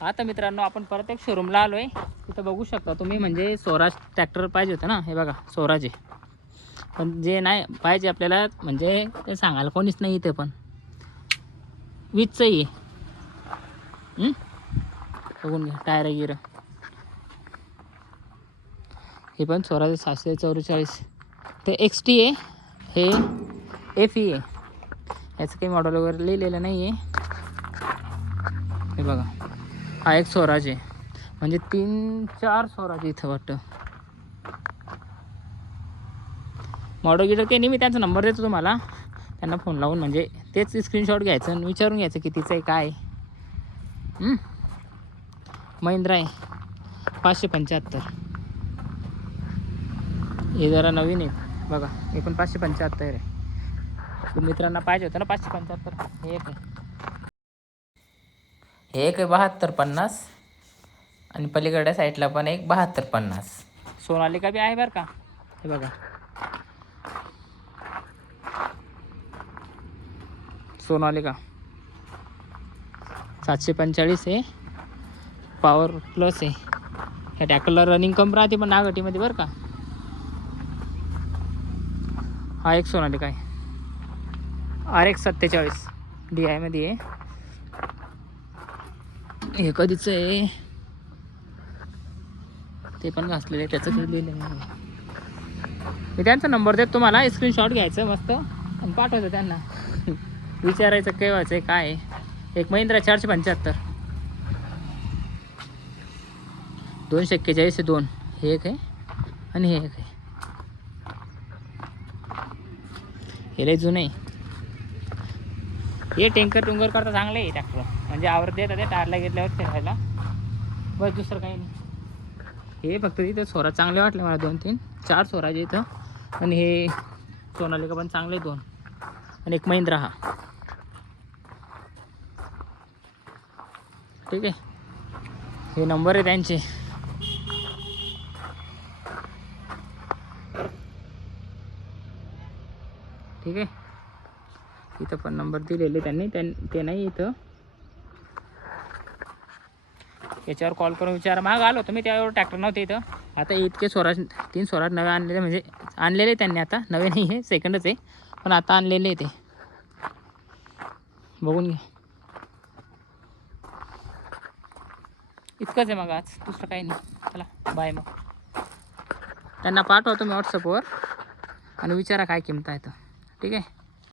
आता मित्रांनो आपण परत एक शोरूमला आलो आहे. तिथं बघू शकता तुम्ही, म्हणजे स्वराज ट्रॅक्टर पाहिजे होतं ना. हे बघा स्वराज आहे, पण जे नाही पाहिजे आपल्याला म्हणजे ते सांगायला कोणीच नाही इथे. पण वीजचंही आहे. बघून घ्या टायर गिरं. हे पण स्वराज 744 ते XT आहे. हे FE आहे. याचं काही मॉडेल वगैरे लिहिलेलं नाही आहे. हे बघा हा एक स्वराज आहे, म्हणजे 3-4 स्वराज इथं वाटतं. मॉडेल गिटर काही नाही, मी त्यांचा नंबर देतो तुम्हाला. त्यांना फोन लावून म्हणजे तेच स्क्रीनशॉट घ्यायचं आणि विचारून घ्यायचं कितीचं आहे काय. महिंद्रा आहे 575. हे जरा नवीन आहे बघा, हे पण 575 आहे. मित्रांना पाहिजे होतं ना 575. हे एक आहे, हे एक आहे 7250 आणि पलीकडच्या साईडला पण एक 7250. सोनालिका बी आहे बरं का. हे बघा सोनालिका 745 आहे. पॉवर प्लस आहे. ह्या ट्रॅक्टरला रनिंग कम राहते पण नागटीमध्ये बरं का. हा एक सोनालिका आहे RX 47 DI मध्ये आहे. हे कधीच आहे ते पण घासलेलं आहे, त्याचं काही लिहिलं नाही. मी त्यांचा नंबर देतो तुम्हाला, स्क्रीनशॉट घ्यायचं मस्त आणि पाठवायचं त्यांना. विचारायचं केव्हाचं आहे काय आहे. एक महिंद्रा 475 241 2. हे एक आहे आणि हे एक आहे. हे लय जुनं आहे. हे टँकर टुंगर करता चांगलं आहे ट्रॅक्टर, म्हणजे आवडत देतात ते टायरला घेतल्यावर फिरायला, बस दुसरं काही नाही. हे फक्त इथं स्वराज चांगले वाटले मला, 2-3-4 स्वराज इथं. आणि हे सोनालिका पण चांगले 2 आणि एक महिंद्रा हा. ठीक आहे, हे नंबर आहे त्यांचे. ठीक आहे, इथं पण नंबर दिलेले त्यांनी, ते नाही इथं. याच्यावर कॉल करून विचारा. माग आलो होतो मी त्यावर, ट्रॅक्टर नव्हते इथं. आता इतके स्वराज 3 स्वराज नवे आणलेले, म्हणजे आणलेले त्यांनी आता. नवे नाही आहे, सेकंडच आहे, पण आता आणलेले ते. बघून घ्या. इतकंच आहे मग आज, दुसरं काही नाही. चला बाय. मग त्यांना पाठवतो मी व्हॉट्सअपवर आणि विचारा काय किंमत आहे तर. ठीक आहे.